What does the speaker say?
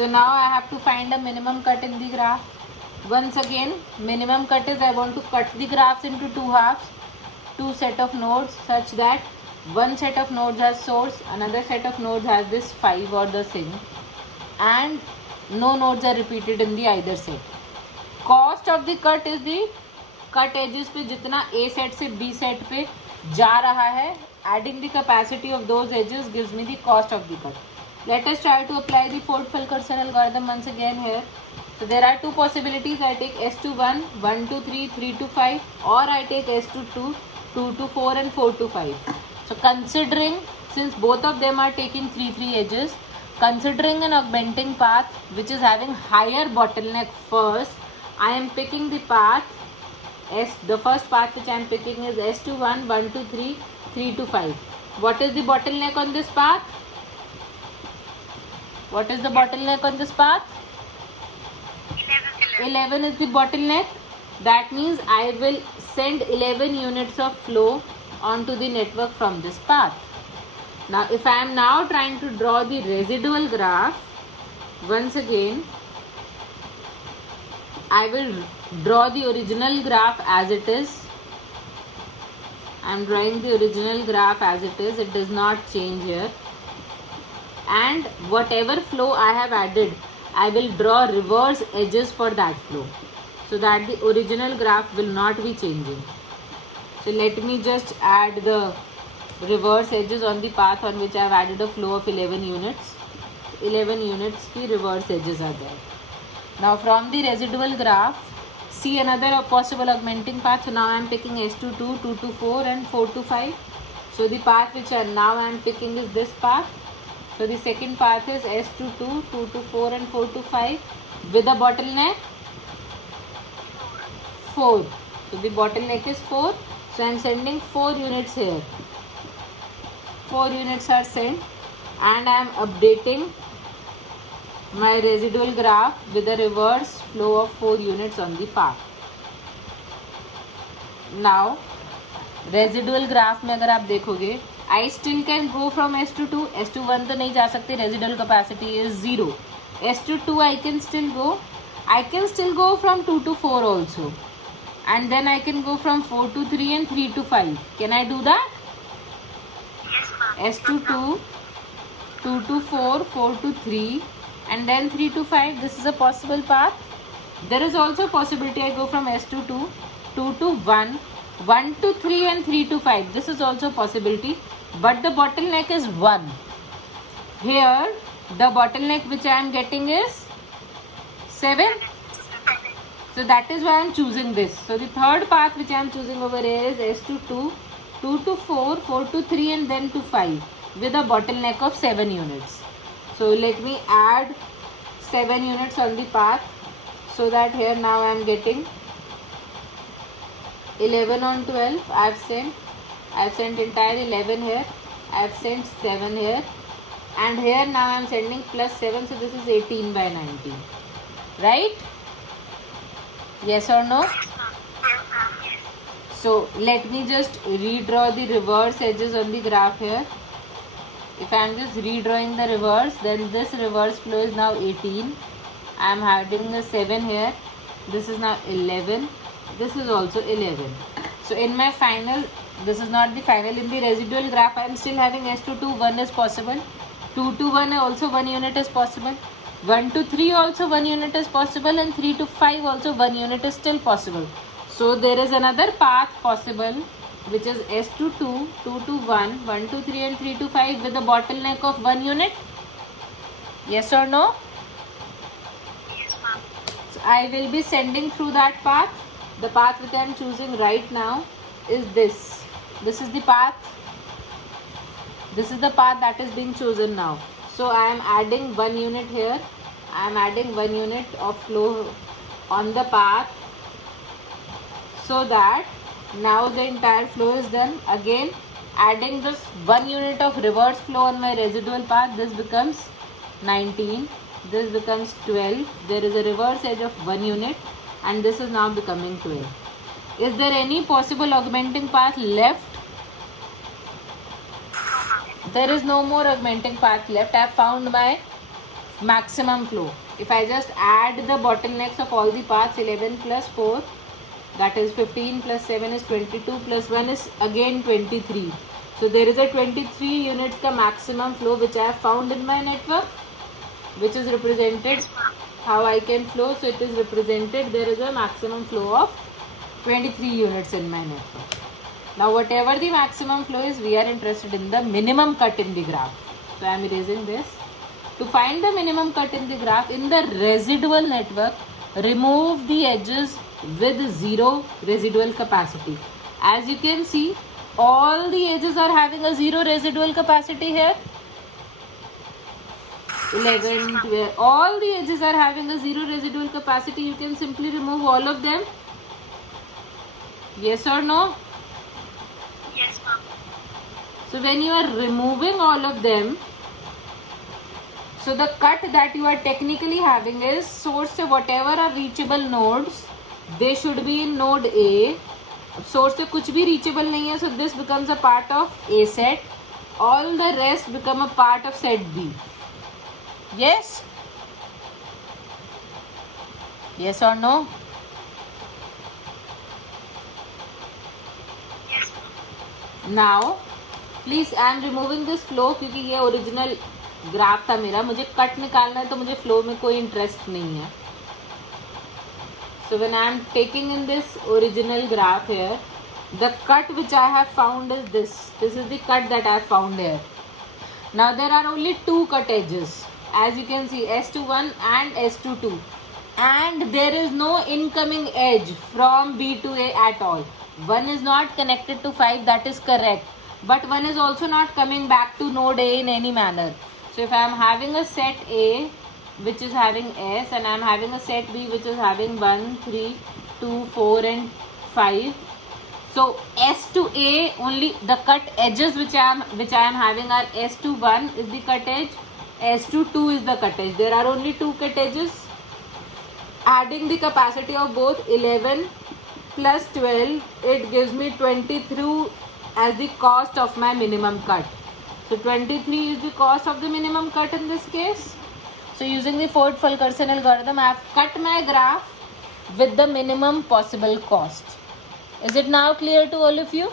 So now I have to find a minimum cut in the graph. Once again, minimum cut is I want to cut the graphs into two halves, two set of nodes, such that one set of nodes has source, another set of nodes has this 5 or the same, and no nodes are repeated in the either set. Cost of the cut is the cut edges पे जितना A set से B set पे जा रहा है, adding the capacity of those edges gives me the cost of the cut. Let us try to apply the Ford-Fulkerson algorithm once again here. So there are two possibilities. I take S to 1, 1 to 3, 3 to 5, or I take S to 2, 2 to 4 and 4 to 5. So considering, since both of them are taking 3 edges, considering an augmenting path which is having higher bottleneck first, I am picking the path S. The first path which I am picking is S to 1, 1 to 3, 3 to 5. What is the bottleneck on this path? What is the bottleneck on this path? 11 is the bottleneck. That means I will send 11 units of flow onto the network from this path. Now if I am now trying to draw the residual graph, once again I will draw the original graph as it is. I am drawing the original graph as it is. It does not change here. And whatever flow I have added, I will draw reverse edges for that flow, so that the original graph will not be changing. So let me just add the reverse edges on the path on which I have added a flow of 11 units. 11 units की reverse edges are there. Now from the residual graph, see another possible augmenting path. So now I am picking S to 2, 2 to 4 and 4 to 5. So the path which now I am picking is this path. So the second path is S to 2, 2 to 4 and 4 to 5 with a bottleneck 4. So the bottleneck is 4. So I am sending 4 units here. 4 units are sent, and I am updating my residual graph with a reverse flow of 4 units on the path. Now residual graph में अगर आप देखोगे, I still can go from S to 2. S to 1 तो नहीं जा सकते, residual capacity is 0. S to 2 I can still go from 2 to 4 also, and then I can go from 4 to 3 and 3 to 5. Can I do that? Yes, ma'am. S to 2, 2 to 4, 4 to 3, and then 3 to 5. This is a possible path. There is also a possibility I go from S to 2, 2 to 1, 1 to 3 and 3 to 5. This is also a possibility, but the bottleneck is 1. Here the bottleneck which I am getting is 7. So that is why I am choosing this. So the third path which I am choosing over here is S to 2, 2 to 4, 4 to 3 and then to 5 with a bottleneck of 7 units. So let me add 7 units on the path, so that here now I am getting 11 on 12. I have sent entire 11 here. I have sent 7 here, and here now I am sending plus 7. So this is 18 by 19, right? Yes or no? Yes, ma'am. Yes. So let me just redraw the reverse edges on the graph here. If I am just redrawing the reverse, then this reverse flow is now 18. I am having a 7 here. This is now 11. This is also 11. So in my final, this is not the final. In the residual graph, I am still having S to 2, 1 is possible. 2 to 1 also 1 unit is possible. 1 to 3 also 1 unit is possible, and 3 to 5 also 1 unit is still possible. So there is another path possible, which is S to 2, 2 to 1, 1 to 3 and 3 to 5 with a bottleneck of 1 unit. Yes or no? Yes, ma'am. So I will be sending through that path. The path which I am choosing right now is this. This is the path. This is the path that is being chosen now. So I am adding 1 unit here. I am adding 1 unit of flow on the path, so that now the entire flow is done. Again, adding this 1 unit of reverse flow on my residual path, this becomes 19. This becomes 12. There is a reverse edge of 1 unit, and this is now becoming 12. Is there any possible augmenting path left? There is no more augmenting path left. I have found my maximum flow. If I just add the bottlenecks of all the paths, 11 plus 4, that is 15 plus 7 is 22 plus 1 is again 23. So there is a 23 units ka maximum flow which I have found in my network, which is represented Yes, ma'am. how I can flow. So it is represented, there is a maximum flow of 23 units in my network. Now whatever the maximum flow is, we are interested in the minimum cut in the graph. So I am erasing this. To find the minimum cut in the graph, in the residual network, remove the edges with zero residual capacity. As you can see, all the edges are having a zero residual capacity here. 11, 12, all the edges are having a zero residual capacity. You can simply remove all of them. Yes or no? Yes, ma'am. So when you are removing all of them, so the cut that you are technically having is source से whatever are reachable nodes, they should be in node A. Source से कुछ भी reachable नहीं है, so this becomes a part of A set. All the rest become a part of set B. Yes? Yes or no? Yes, ma'am. Now, please I am removing this flow क्योंकि ये original graph था मेरा. मुझे cut निकालना है तो मुझे flow में कोई इंटरेस्ट नहीं है. So when I am taking in this original graph here, the cut which I have found is this. This is the cut that I have found here. Now there are only two cut edges, as you can see, S21 and S22, and there is no incoming edge from B to A at all. One is not connected to 5, that is correct, but one is also not coming back to node A in any manner. So if I am having a set A which is having S, and I am having a set B which is having 1, 3, 2, 4 and 5. So S to A, only the cut edges which I am having are S to 1 is the cut edge, S to 2 is the cut edge. There are only two cut edges. Adding the capacity of both 11 plus 12, it gives me 23 as the cost of my minimum cut. So 23 is the cost of the minimum cut in this case. So using the Ford-Fulkerson algorithm, I have cut my graph with the minimum possible cost. Is it now clear to all of you?